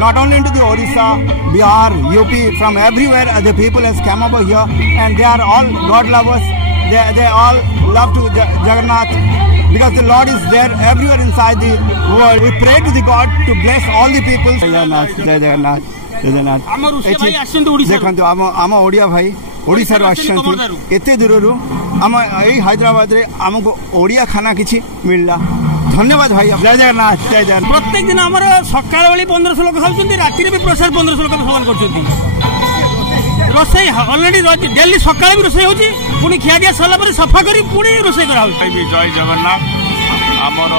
Not only into the Odisha, Bihar, UP, from everywhere the people has come over here, and they are all God lovers. They all love to Jagannath, because the Lord is there everywhere inside the world. We pray to the God to bless all the people. Jagannath, Jai Jagannath, Jai Jagannath. देखो आम ओडिया भाई ओडिशा एते दूर आम हैदराबाद रे आमको ओडिया खाना किछि मिलला। धन्यवाद भाई। जय जगन्नाथ, जय जगन्नाथ। प्रत्येक दिन आम सकाळ बेली 1500 लोक खाउछन्ती, राति रे भी प्रसाद 1500 लोक सेवन करछन्ती। रोसई ऑलरेडी डेली सकाळ भी रोसई होची, पुणी खिया दिया सरला पर सफा करी पुणी रोसई करा होची। जय जगन्नाथ। आमर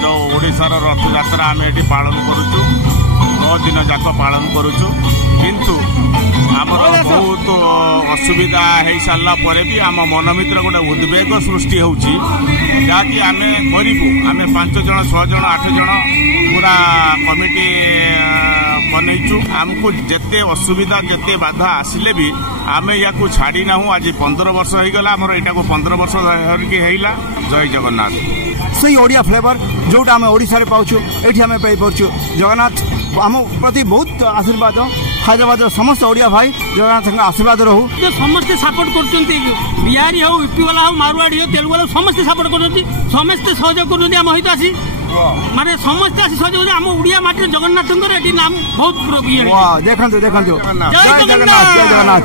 जो ओडिसा रो रथ यात्रा आम एठी पालन करूछु, 9 दिन जाक पालन करूछु, किंतु आमर बहुत असुविधा हो सारा पर भी आम मन भितर गोटे उद्वेग सृष्टि होची, जहाँकि आम करूँ आम 5 जन 6 जन 8 जन पूरा कमिटी बनईचु। आमको जिते असुविधा जिते बाधा आसिले भी आम या छाड़ी ना। आज 15 वर्ष हो गला, आमर यहाँ को 15 वर्ष धरिकी है। जय जगन्नाथ। सही ओडिया फ्लेवर जोटा आम ओडिशा रे पाउछु एठी आम पाई परछु। जगन्नाथ आम प्रति बहुत आशीर्वाद। हैदराबाद समस्त ओडिया भाई जगन्नाथ आशीर्वाद रहू। जो समस्त सपोर्ट करछन्ती, बिहारी हो, यूपी वाला हो, मारवाड़ी हो, तेलुगु वाला समस्त सपोर्ट करछन्ती, समस्त सहयोग करछन्ती। आम हित आसी माने समस्त आसी सहयोग आम ओडिया माटी जगन्नाथंकर एठी नाम बहुत वाह। देखंतु देखंतु जय जगन्नाथ, जय जगन्नाथ।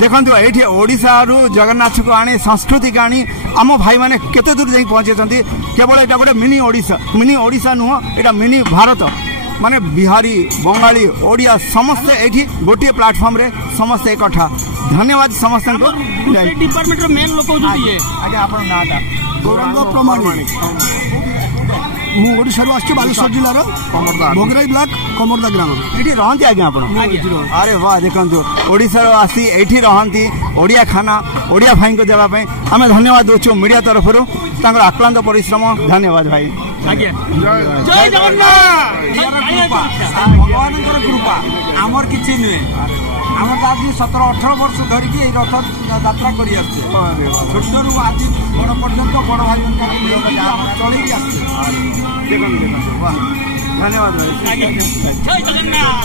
देखंतु एठी ओडिशा रु जगन्नाथ को आनी संस्कृति का आनी आम भाई माने केते दूर जाई पहुंचेछन्ती। केवल एटा गोटे मिनी ओडिशा नुह, एटा मिनी भारत। माने बिहारी, बंगाली, ओडिया समस्त एठी गोटे प्लेटफॉर्म रे समस्त एकठा। धन्यवाद समस्त को। डिपार्टमेंट रो मेन लोक होती है। आगे आपन नाटा गौरंग प्रमाणिक। मु ओडिसा रो आछि, बालेश्वर जिल्ला रो भोगराई ब्लॉक कमरदा ग्राम एठी रहंती। आगे आपन अरे वाह। देखंतु ओडिसा रो आसी एठी रहंती, ओडिया खाना ओडिया भाई को देवा पई हमें धन्यवाद दोछु मीडिया तरफ रो तांकर आक्रांत परिश्रम। धन्यवाद भाई। जय जगन्नाथ। भगवान कृपा आमर किछि नुहे। आम आज 17-18 वर्ष धरिकी रथ यात्रा कर छोट आज बड़ पर्यंत बड़ भाई चल धन्यवाद भाई।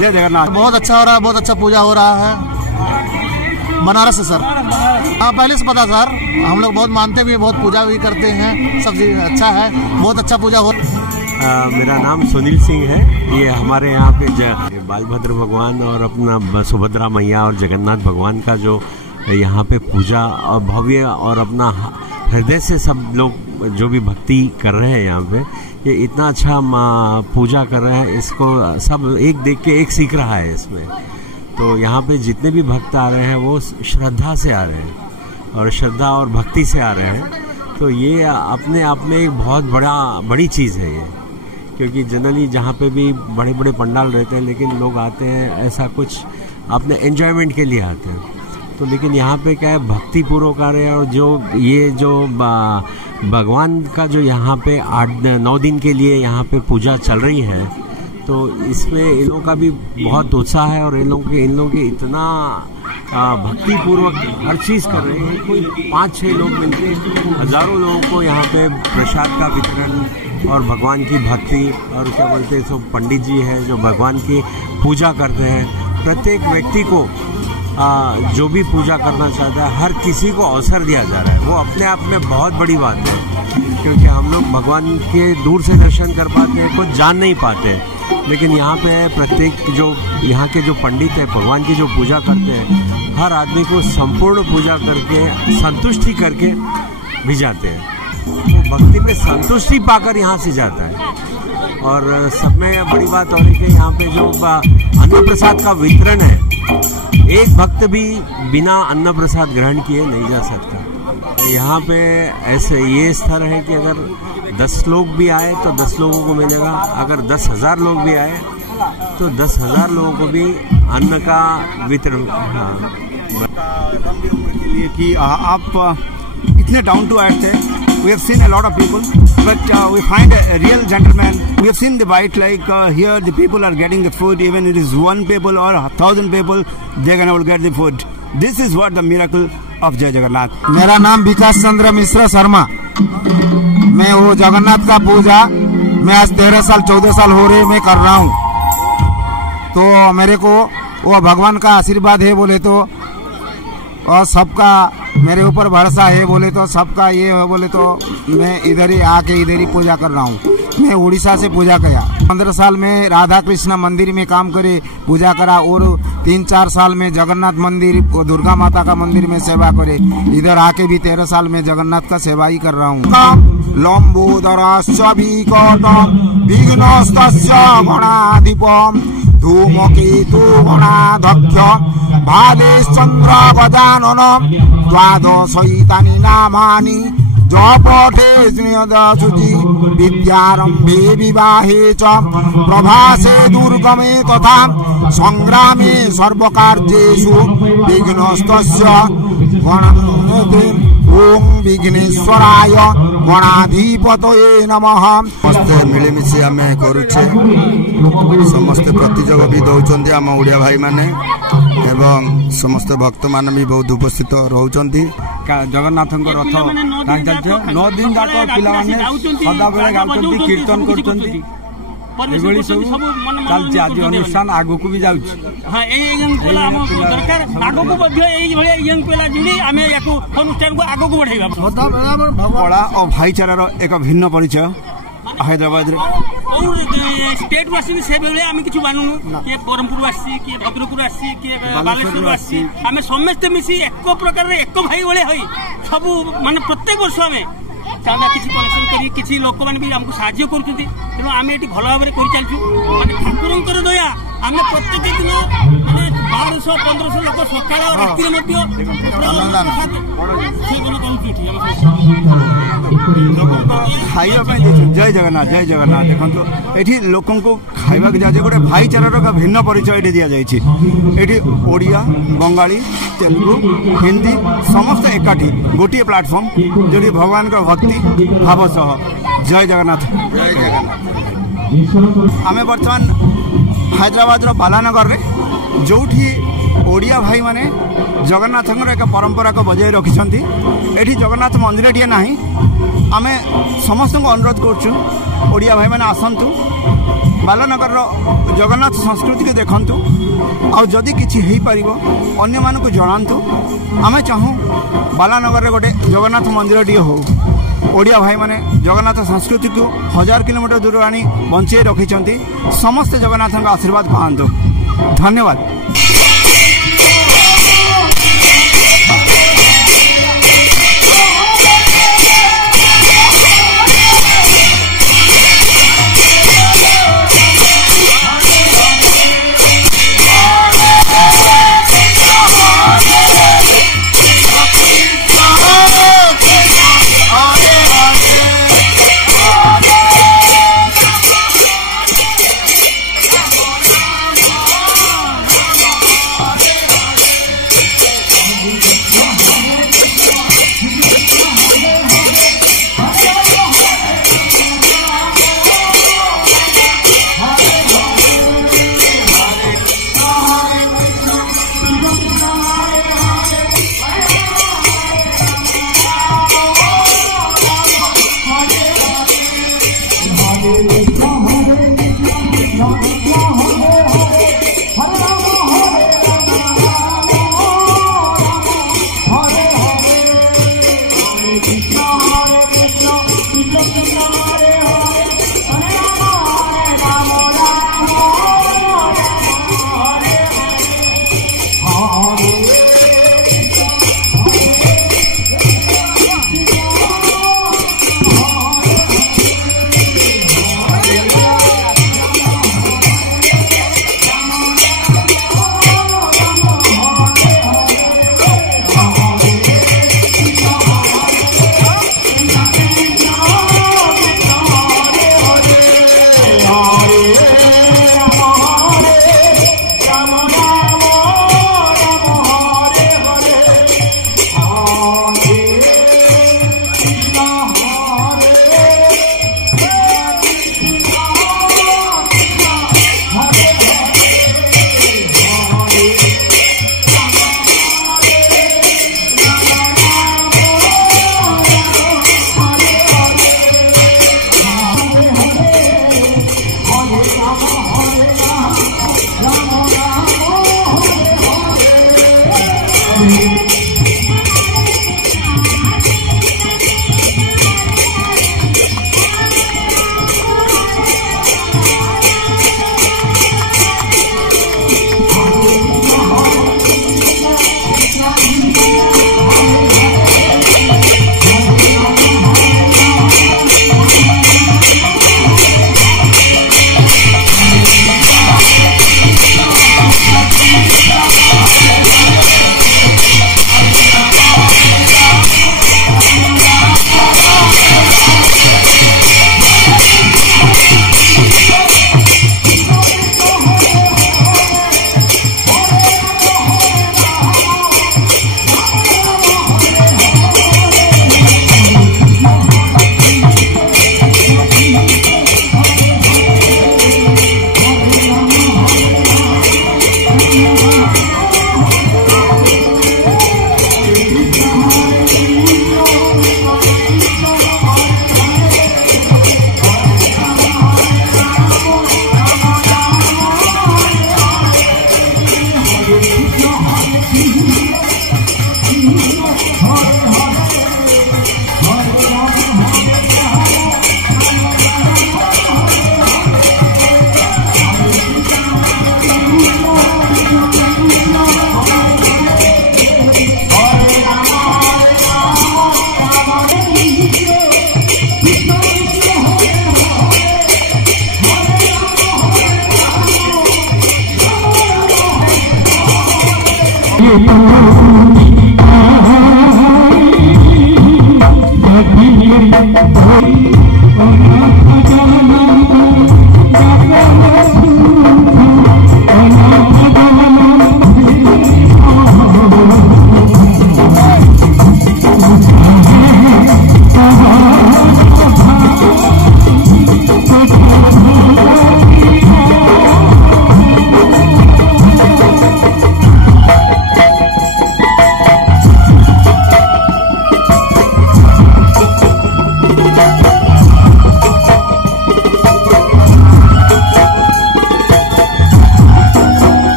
जय जगन्नाथ। बहुत अच्छा हो रहा है, बहुत अच्छा पूजा हो रहा है। बनारस से सर। हाँ पहले से पता सर, हम लोग बहुत मानते भी, बहुत पूजा भी करते हैं, सब चीज अच्छा है, बहुत अच्छा पूजा हो। मेरा नाम सुनील सिंह है। ये हमारे यहाँ पे बालभद्र भगवान और अपना सुभद्रा मैया और जगन्नाथ भगवान का जो यहाँ पे पूजा और भव्य और अपना हृदय से सब लोग जो भी भक्ति कर रहे हैं यहाँ पे, ये इतना अच्छा पूजा कर रहे हैं। इसको सब एक देख के एक सीख रहा है इसमें। तो यहाँ पे जितने भी भक्त आ रहे हैं वो श्रद्धा से आ रहे हैं और श्रद्धा और भक्ति से आ रहे हैं। तो ये अपने आप में एक बहुत बड़ी चीज़ है ये, क्योंकि जनरली जहाँ पे भी बड़े बड़े पंडाल रहते हैं, लेकिन लोग आते हैं ऐसा कुछ अपने एंजॉयमेंट के लिए आते हैं। तो लेकिन यहाँ पे क्या है, भक्ति पूर्वक आ रहे हैं। और जो भगवान का जो यहाँ पे 8-9 दिन के लिए यहाँ पे पूजा चल रही है, तो इसमें इन लोगों का भी बहुत उत्साह है और इन लोगों के इतना भक्ति पूर्वक हर चीज़ कर रहे हैं। कोई 5-6 लोग मिलकर हजारों लोगों को यहाँ पे प्रसाद का वितरण और भगवान की भक्ति और क्या बोलते हैं, सब पंडित जी हैं जो भगवान की पूजा करते हैं। प्रत्येक व्यक्ति को जो भी पूजा करना चाहता है, हर किसी को अवसर दिया जा रहा है। वो अपने आप में बहुत बड़ी बात है, क्योंकि हम लोग भगवान के दूर से दर्शन कर पाते हैं, कुछ जान नहीं पाते, लेकिन यहाँ पे प्रत्येक जो यहाँ के जो पंडित है भगवान की जो पूजा करते हैं, हर आदमी को संपूर्ण पूजा करके संतुष्टि करके भी जाते हैं। वो भक्ति में संतुष्टि पाकर यहाँ से जाता है। और सब में बड़ी बात और है कि यहाँ पे जो अन्न प्रसाद का वितरण है, एक भक्त भी बिना अन्न प्रसाद ग्रहण किए नहीं जा सकता। यहाँ पे ऐसे ये स्तर है कि अगर 10 लोग भी आए तो 10 लोगों को मिलेगा, अगर 10,000 लोग भी आए तो 10,000 लोगों को भी अन्न का वितरण। लंबी उम्र के लिए कि आप इतने डाउन टू अर्थ थे। We have seen a lot of people, but we find a real gentleman. We have seen the white, like here the people are getting the food, even it is 1 people or 1,000 people, they will get the food. This is what the miracle of Jai Jagannath. मेरा नाम विकास चंद्र मिश्रा शर्मा। मैं वो जगन्नाथ का पूजा मैं आज 13 साल 14 साल हो रहे मैं कर रहा हूँ। तो मेरे को वो भगवान का आशीर्वाद है बोले तो, और सबका मेरे ऊपर भरोसा है बोले तो, सबका ये है बोले तो मैं इधर ही आके इधर ही पूजा कर रहा हूँ। मैं उड़ीसा से पूजा किया। 15 साल में राधा कृष्ण मंदिर में काम करे, पूजा करा, और 3-4 साल में जगन्नाथ मंदिर, दुर्गा माता का मंदिर में सेवा करे। इधर आके भी 13 साल में जगन्नाथ का सेवा ही कर रहा हूँ। लंबोदराश्च विकटं विघ्नस्तस्य गणाधिपं धूमकेतु गणाध्यक्ष भालेश्चंद्र गजानन द्वादशैतानि नामानि जपठे स्नेहदशुचि विद्यारंभे विवाहे च प्रभासे दुर्गमे तथा संग्रामे सर्वकार्येषु विघ्नस्तस्य गणपते ओम विघ्नेश्वराय गणाधिपतये नमः। समस्ते मिलिमिशि आम करुचे, समस्ते प्रतिजोग भी दौरान आम ओडिया भाई माने एवं समस्त भक्त मान भी बहुत उपस्थित रहउचंती। जगन्नाथ रथ चलছে 9 दिन जाक पिला माने सदा बेले गाउचंती, कीर्तन करचंती, एभली सब चलছে। आज अनुष्ठान आगु को भी जाउछ। हां ए यंग पिला हम दरकार आगु को बध्य एई भले यंग पिला जुड़ी आमे याकू अनुष्ठान को आगु को बढ़ाइबा। सदा बेला भगवाड़ा और भाईचारार एक भिन्न परिचय हैदराबाद रे और स्टेट वासी से बेले आमे किछु बानुनु के परमपुर वासी के भद्रपुर वासी के बालेश्वर वासी आमे समस्त मिसी एक प्रकार रे एक भाई भले होई सब माने प्रत्येक वर्ष आमे चांदा किछि कलेक्शन करी किछि लोक माने भी हमको साहाय्य करछथि। तेनो आमे एटी भलो भाबरे करि चालछु। माने ठाकुरंकर दया आमे प्रत्येक दिन माने 1200-1500 लोक सकाळ रात्रि रे मध्य खाइबा जय जगन्नाथ जय जगन्नाथ। देखो ये लोक खाइबा जाए गोटे भाईचारार का भिन्न परिचय ये दि जाइए। ये ओडिया बंगाली तेलुगु हिंदी समस्त एकाठी गोटे प्लाटफर्म जो भगवान का भक्ति भाव सह जय जगन्नाथ जय जगन्नाथ। आम बर्तमान हैदराबाद बालानगर रे जोठी ओडिया भाई माने जगन्नाथ एक परंपरा को बजाय रखिंट। ये जगन्नाथ मंदिर टे ना आम समस्त को अनुरोध करुँ ओडिया भाई मैंने आसतु बालानगर जगन्नाथ संस्कृति को देखु और जदि किसी हो पार अन्य मान को जनातु। आम चाहूँ बालानगर रे गोटे जगन्नाथ मंदिर टे हो। ओडिया भाई माने जगन्नाथ संस्कृति को 1000 किलोमीटर दूर आनी बंचे रखिंट। समस्त जगन्नाथ का आशीर्वाद पातु। धन्यवाद।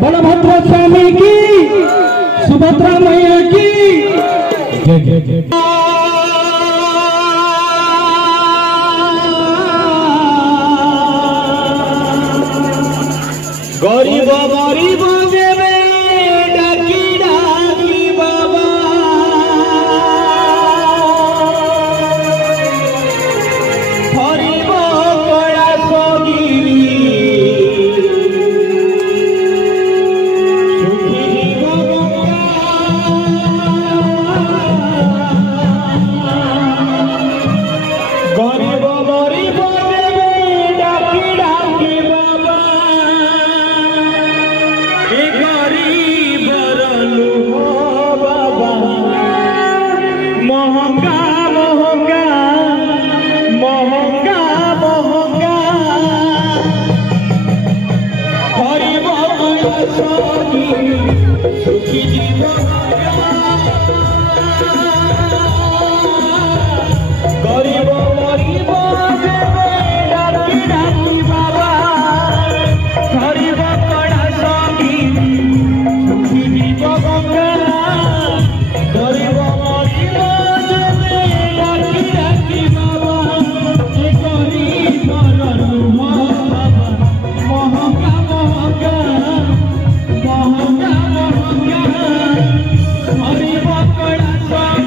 बलभद्र स्वामी की, सुभद्रा मैया की जय जय जय। गरीब गरीब देवे डाकी डाकी बाबा, हरिब कड़ा सगिरी हरि बकड़ा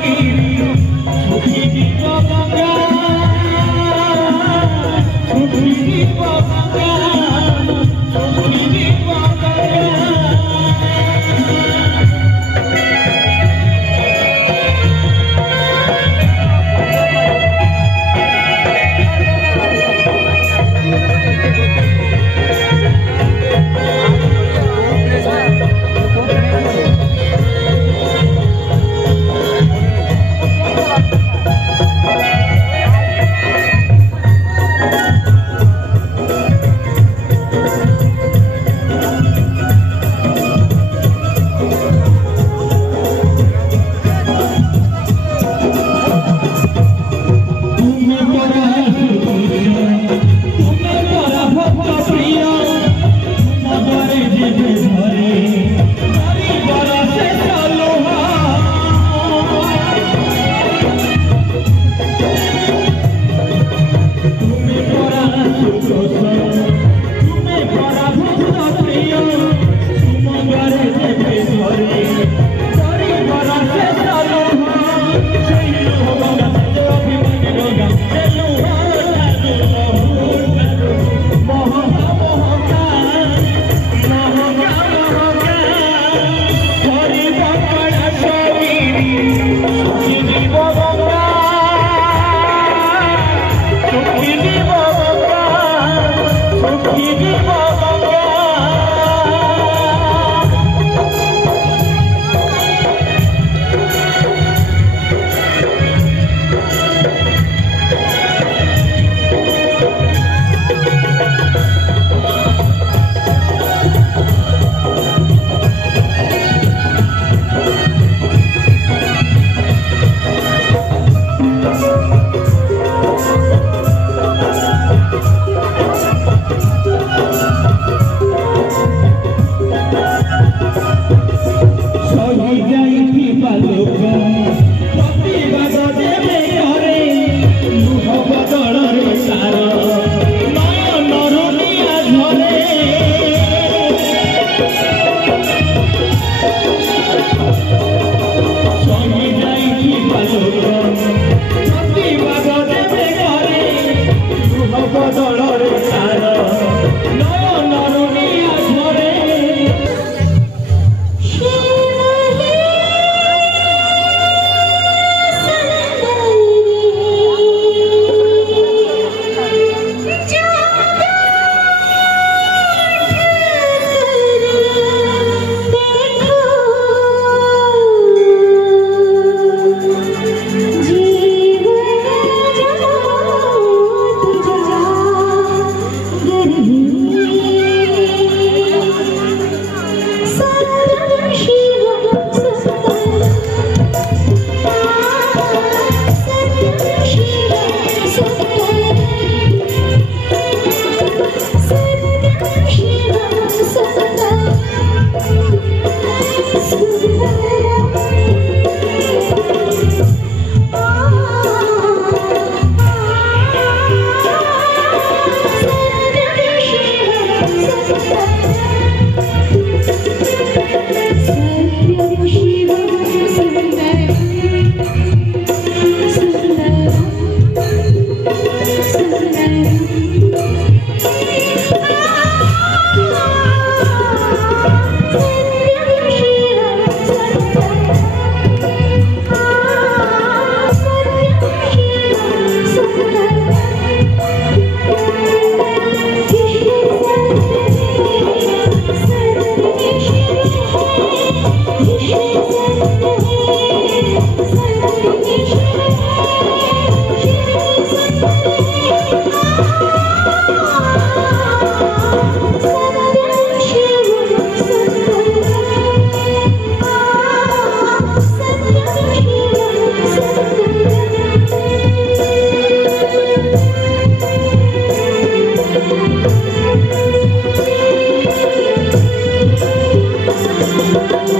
Thank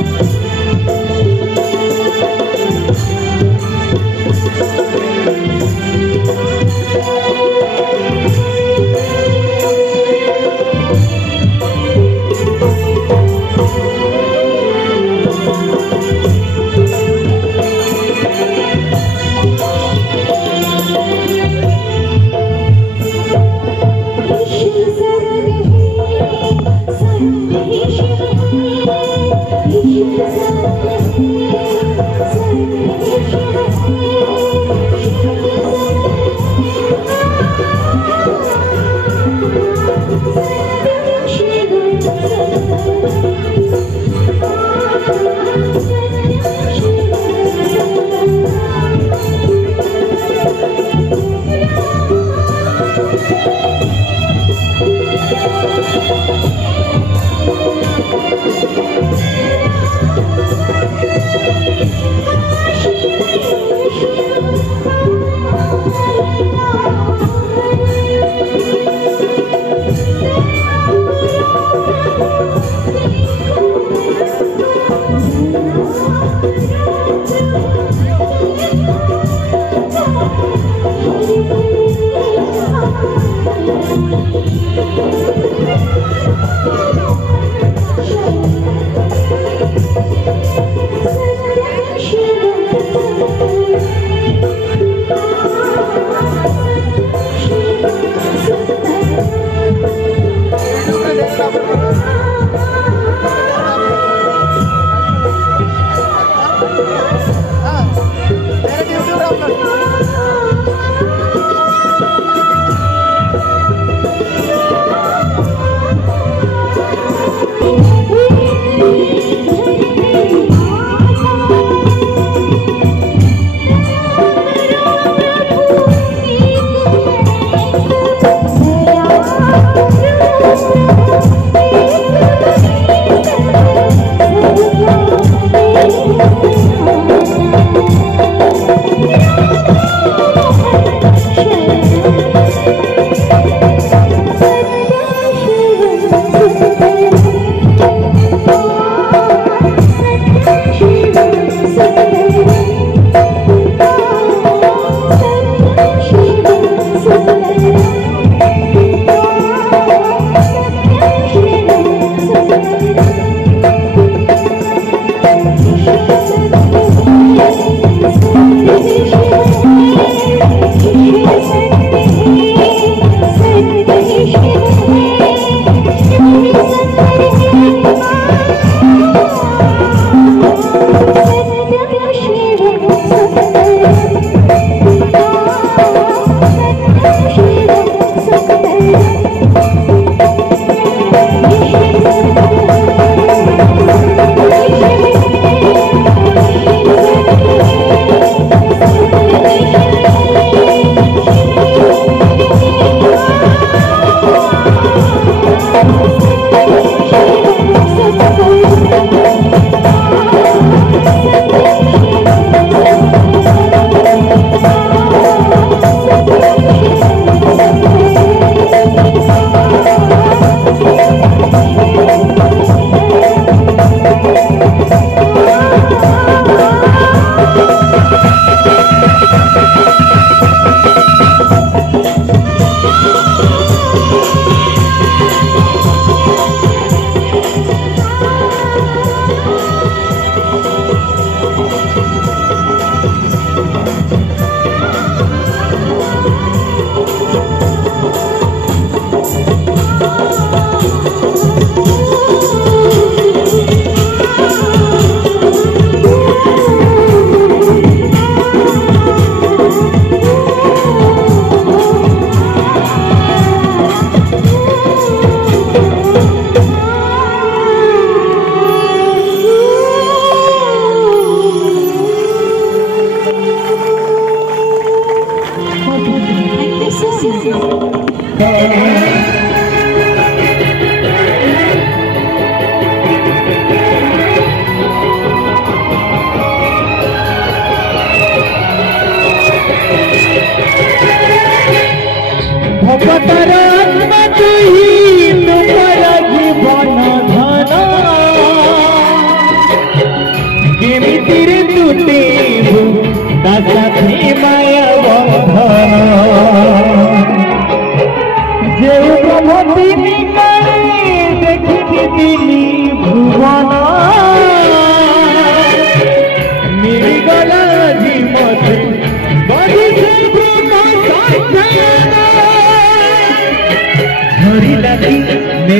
you.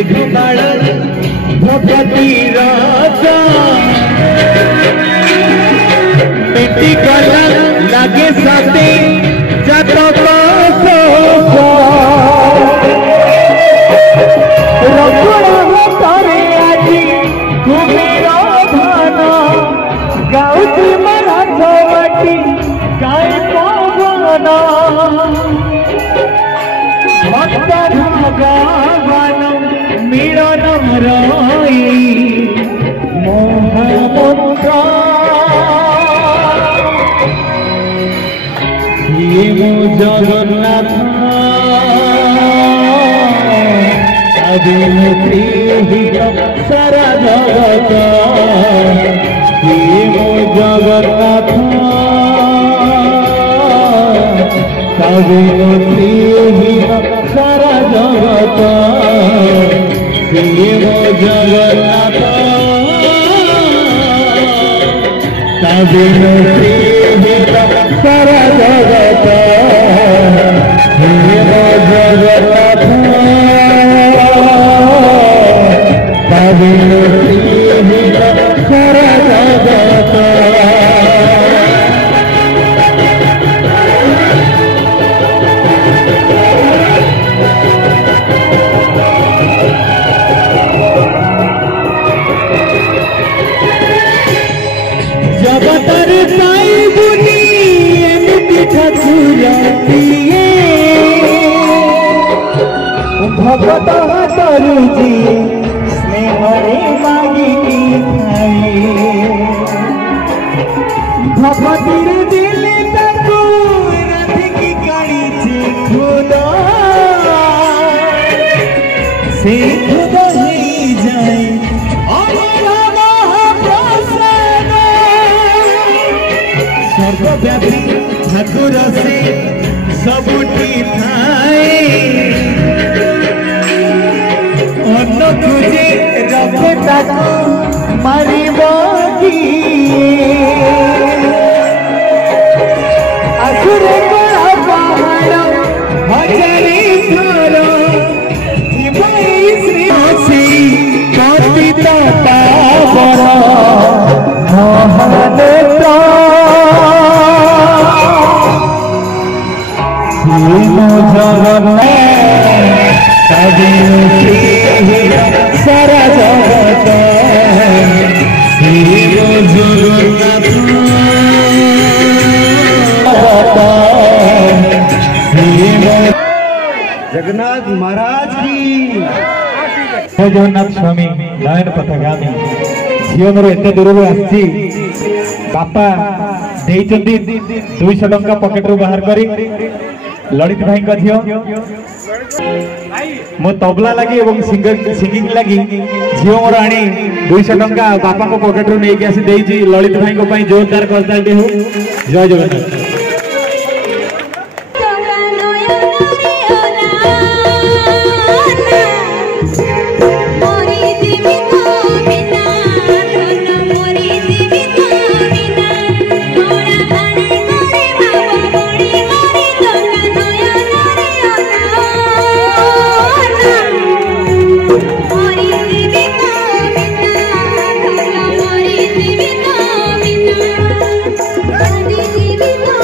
मेघमाल भगती राजा मिट्टी गला लगे साथे जातक रघुड़ा तारे आजी कुबेर धान गाउती मरा छवटी गाय पवन भक्त भगवान मिलन रई मोहमंत्र ये मो जगन्नाथ अभिमुखी सारा जगत ये मो जगन्नाथ अभिमुखी सारा जगत ये मो जगन्नाथ अभिमुखी सारा जगत ये मो जगन्नाथ सारा जगत जगतर साई बुनी एमती ठाकुरतिए भगत तरुजी स्नेहरे मागिनी खाए भगतीर दिल ताकू राधिकी काढ़ी खुद से खुद ही जाए सर्वव्यापी ठाकुर से सबुठी थाए अन्न खोजे रखे ताकू मारिब आसुरे कला पहाड़ हजारे थर श्री कथित पावर महानेत्र सारा जगत जगन्नाथ महाराज की जगन्नाथ स्वामी नयन पथगामी झील मोर एत दूर आसी बापा 200 टंका पकेट रू बाहर करी ललित भाई का झील मो तबला लगी एवं सिंगिंग लगी झील मोर आनी 200 टंका बापा को पकेट रू नहीं आसी देई ललित भाई को पाई जोरदार करताली हो। जय जगन्नाथ। Baby,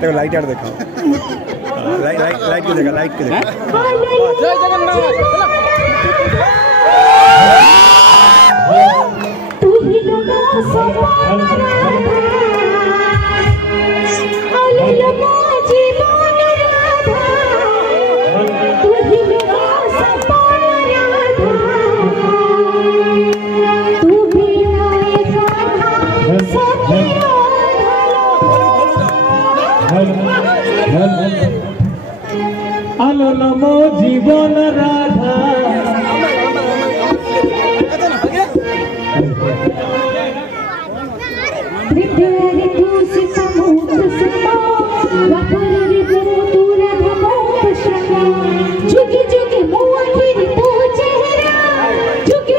देखो लाइट यार देखो लाइट की जगह लाइट की जगह जय जगन्नाथ तू ही लगा सपना अले लगा जीवन राधा तू ही लगा सपना राधा तू भी आएगा सपना আলো নমো জীবন Radha Prepare to sit samudra sama Vakarari bhutu radha moksha Jugi jugi moa kiri to chehra Jugi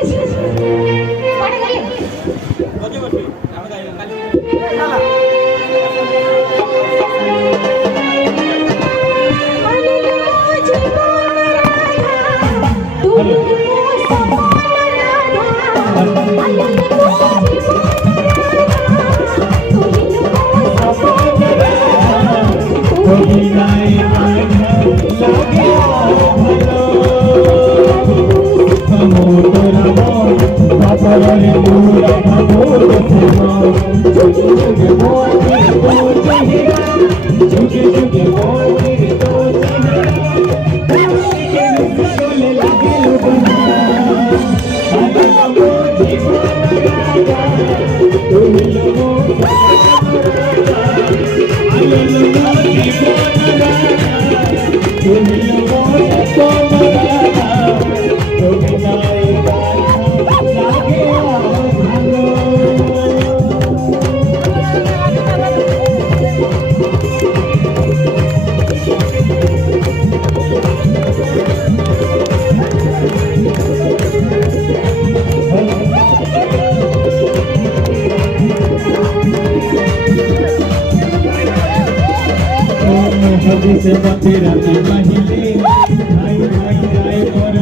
से तेरा महिले भाई भाई जाए पर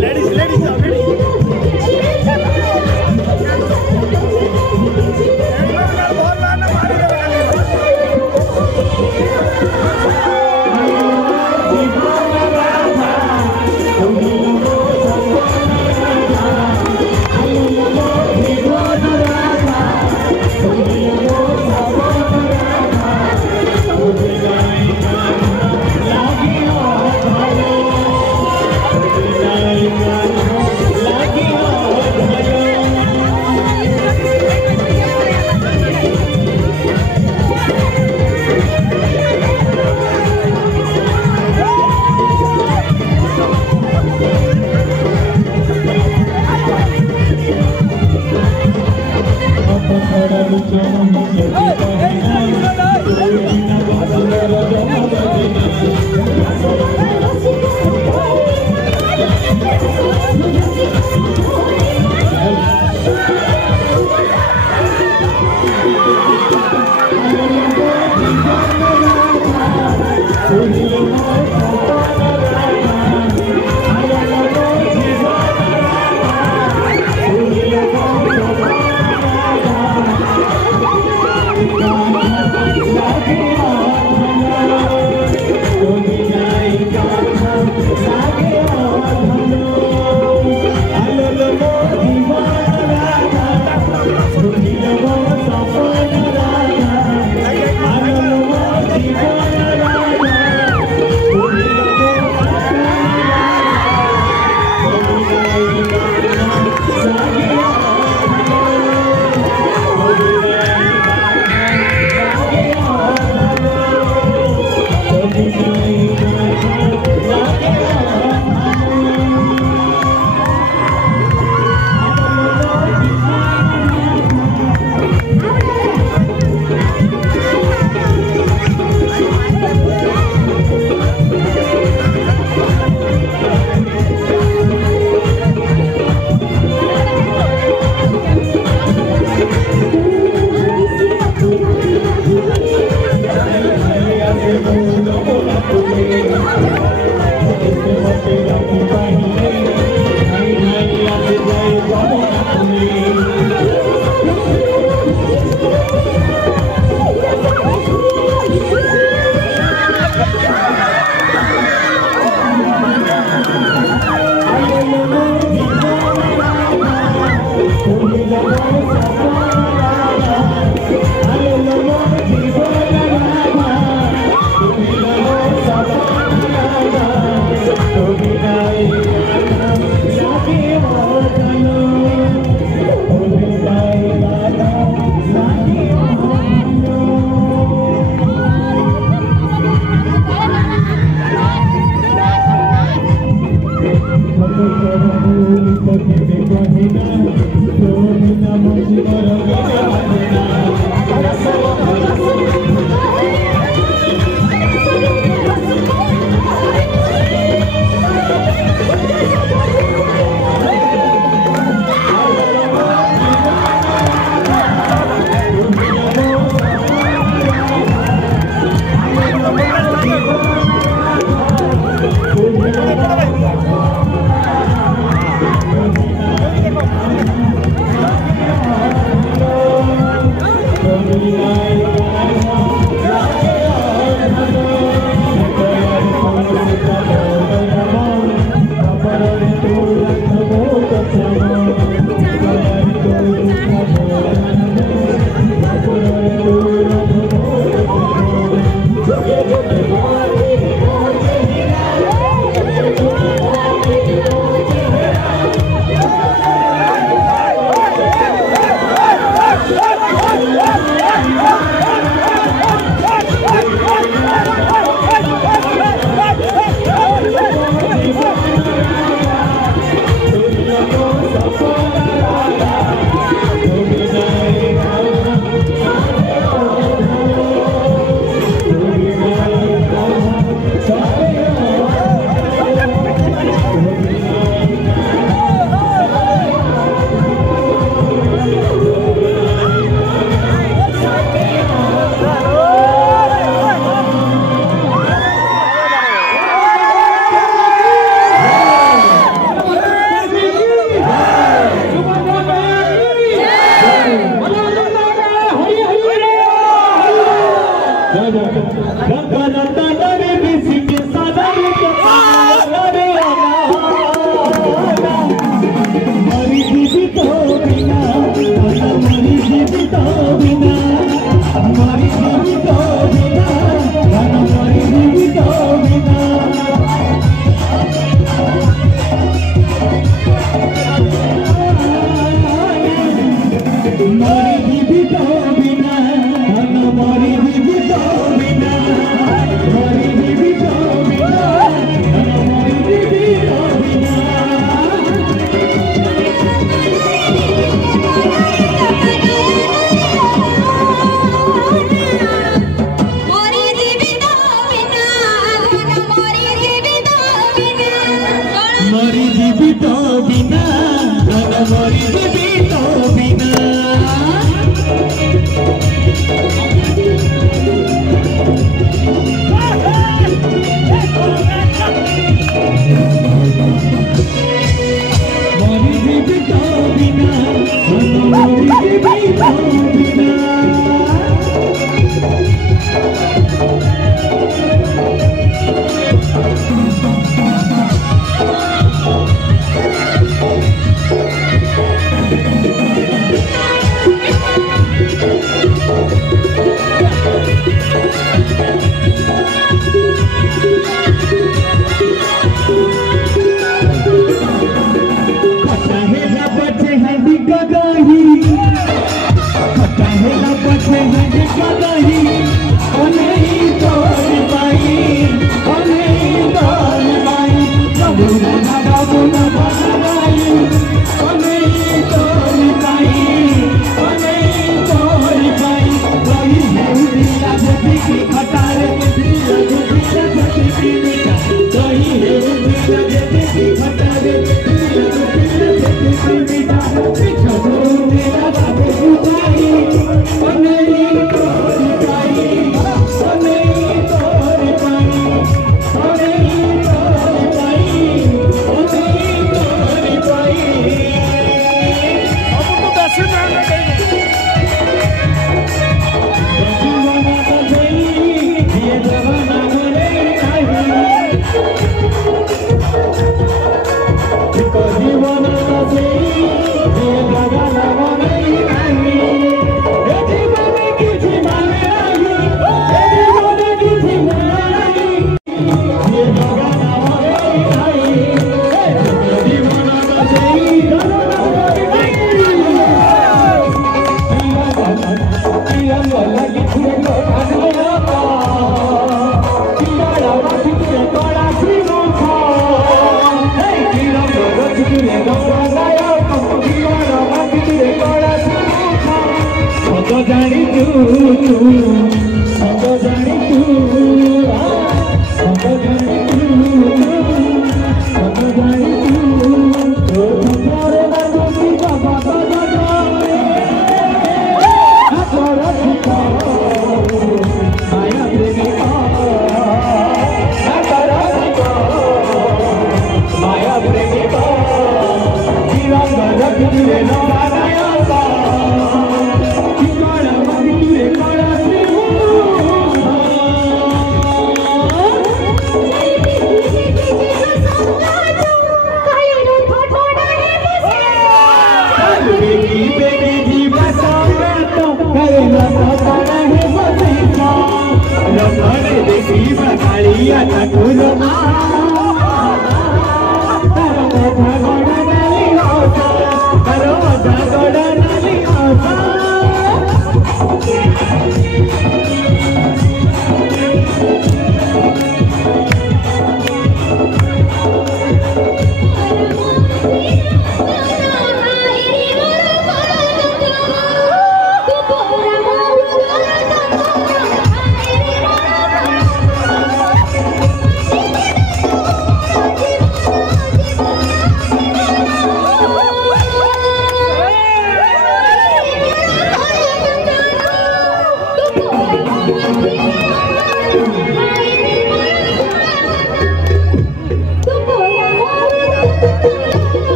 लेडीज लेडीज Thank you.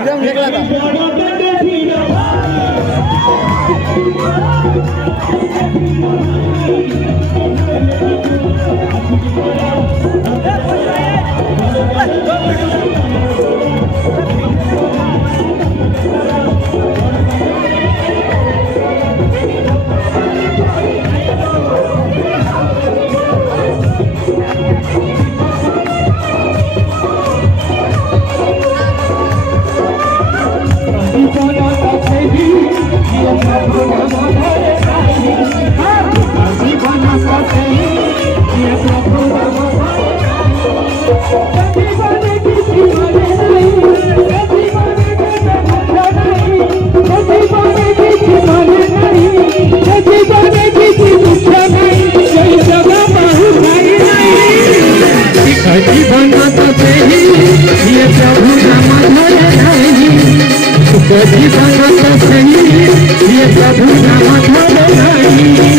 एकदम निकला था। कभी बात सही ये प्रभु नाम धरे नहीं।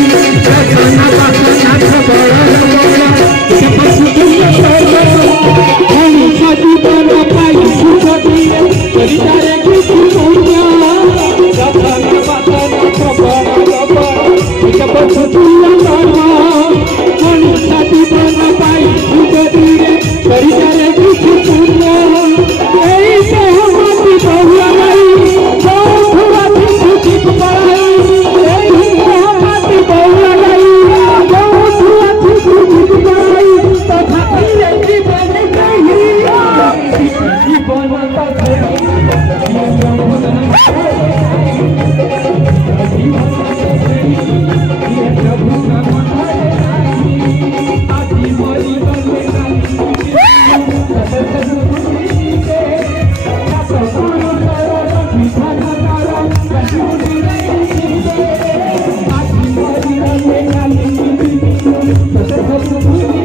Thank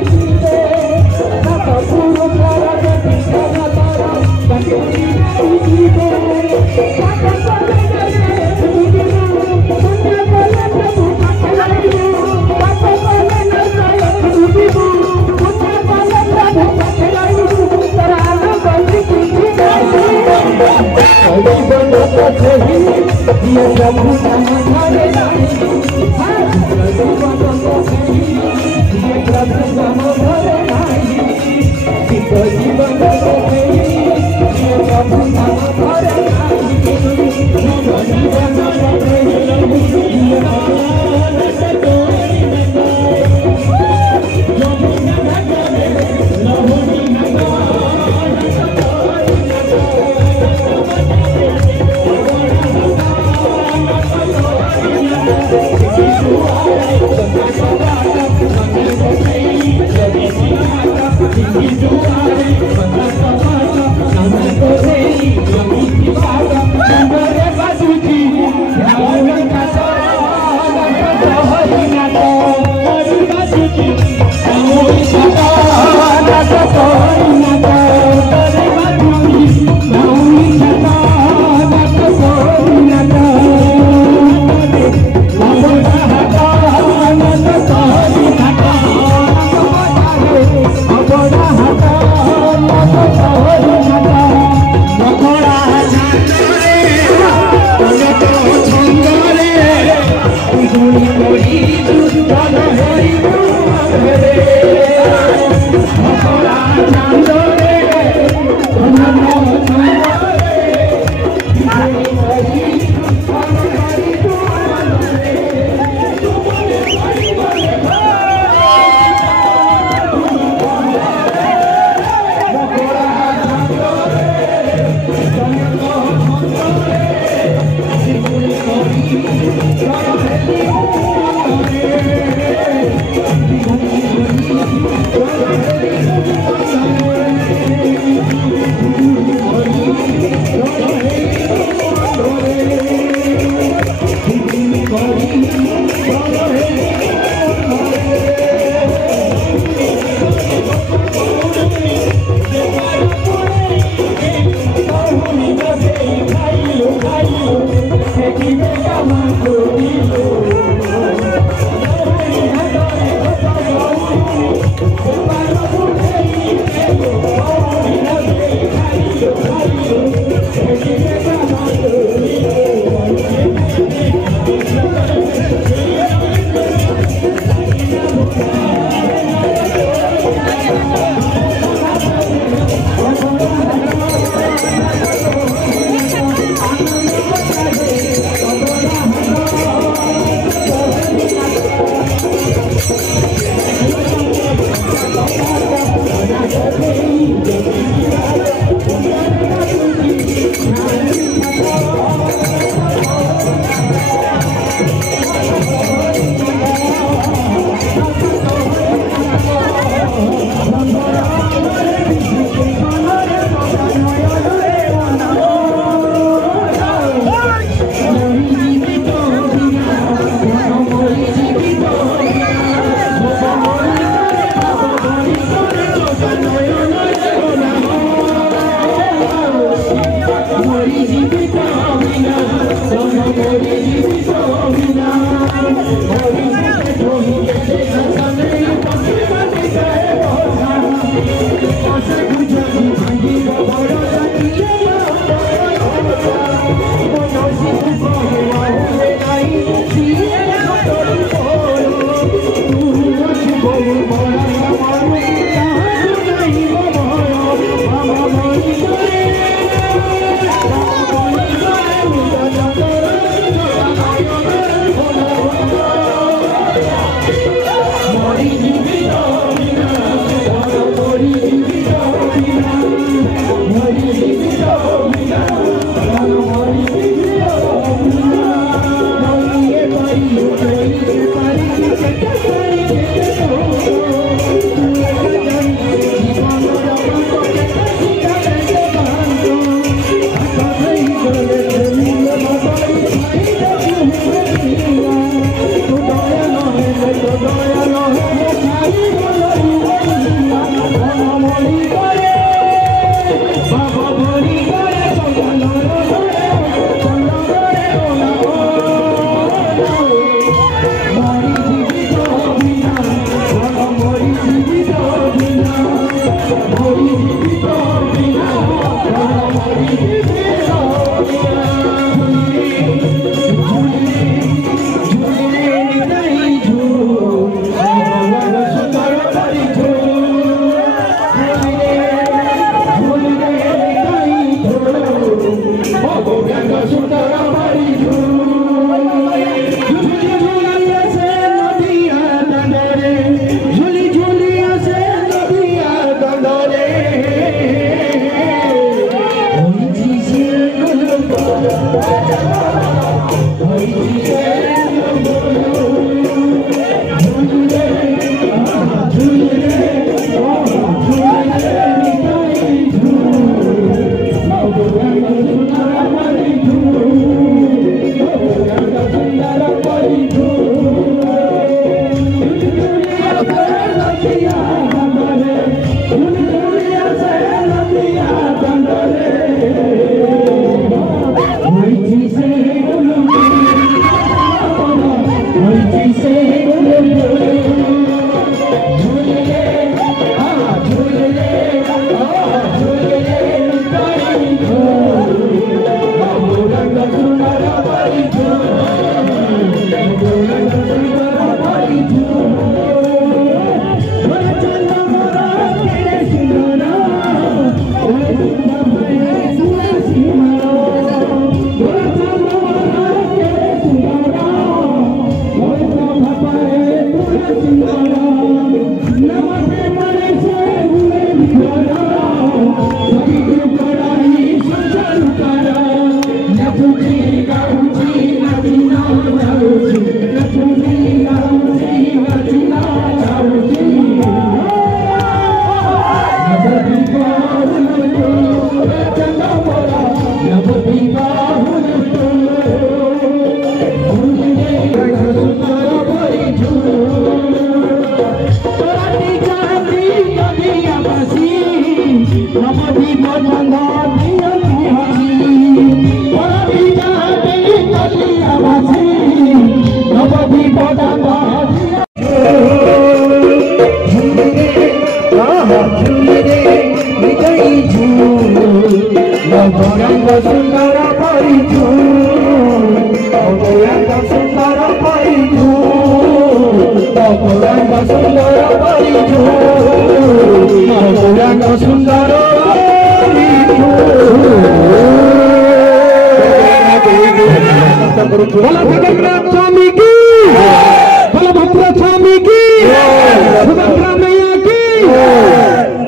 you.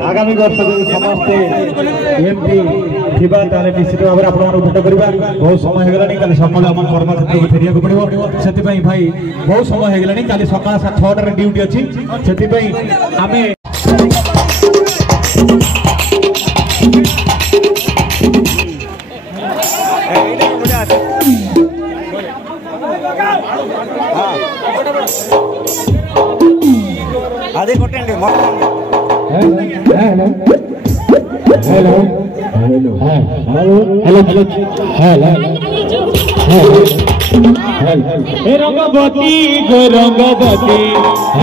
आगामी वर्ष समस्ते एमपी थिबा ताले निश्चित भाव में आपण भोट करबा बहुत समय हो गलानी काली सकाळ हम कर्मक्षेत्र को फेरिया को पड़िबो सेति पई भाई बहुत समय हो गलानी काली सकाळ 6:30 रे ड्यूटी अछि सेति पई आमे అదే కొట్టండి మొత్తం हेलो हेलो हेलो हेलो हे रंगवती गो रंगवती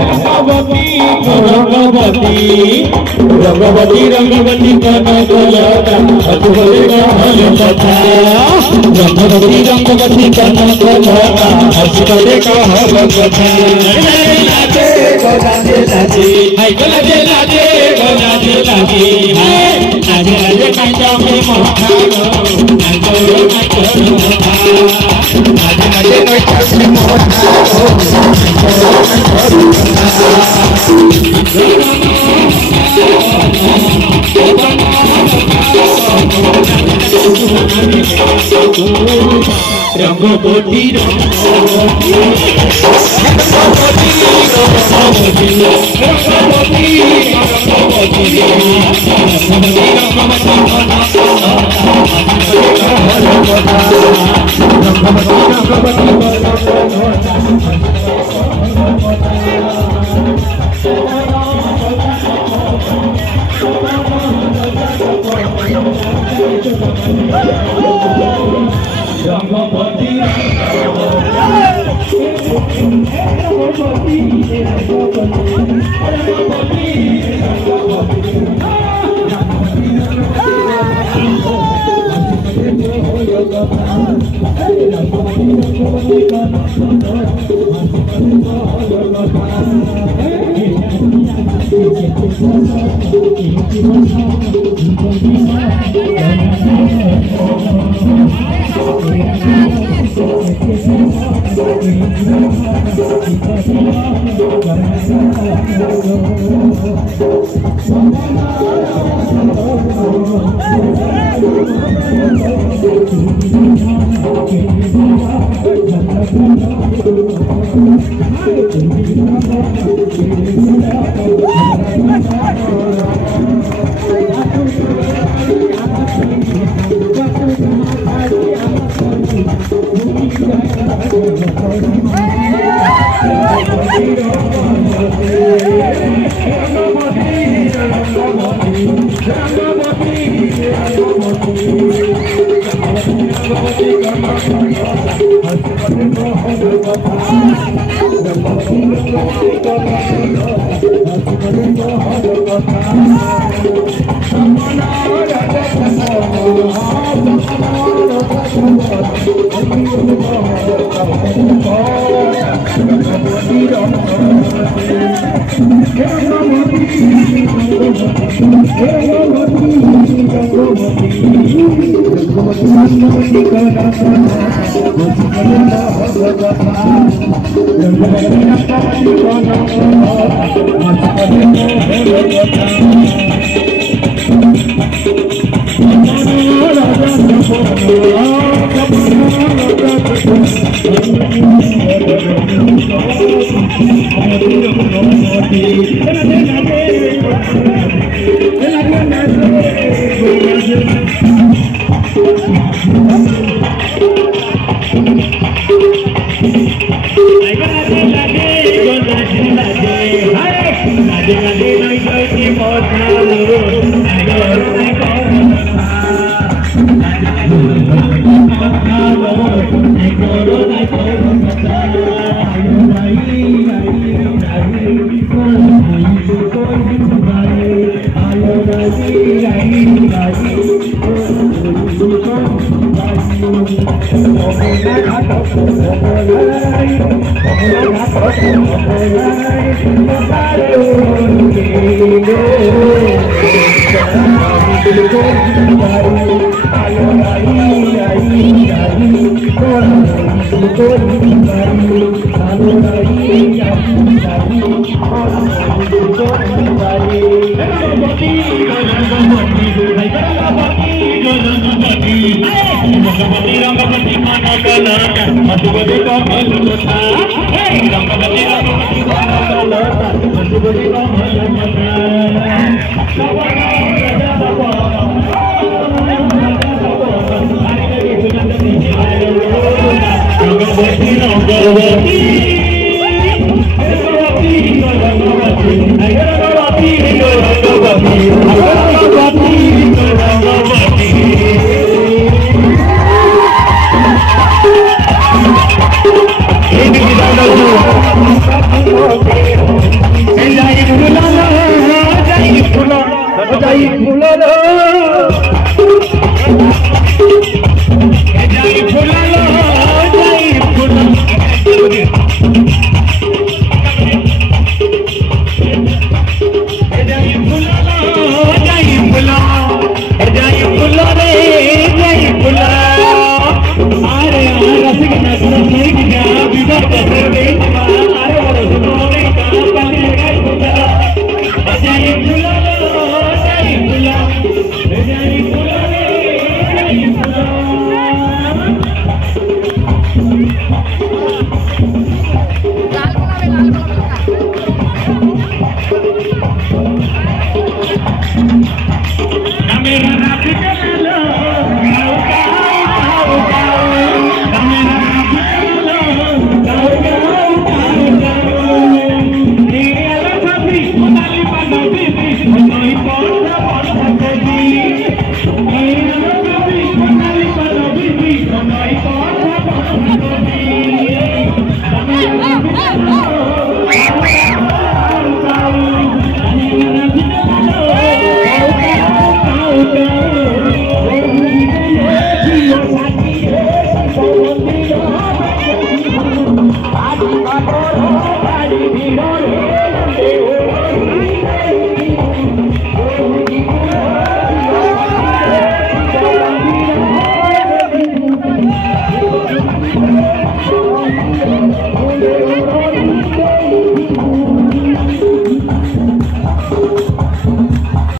रंगवती गो रंगवती रंगवती रंगवती कन गोलता अतुबले कहल कथा रंगवती रंगवती कन गोलता अतुबले कहल कथा लाजे गोलाजे लाजे हाय गोलाजे लाजे गोलाजे लाजे हाय लाजे लाजे कांचा में मोठा गो कांचो कांचो मोठा लाजे लाजे कांचा में मोठा गो कांचो रंगवती रंगवती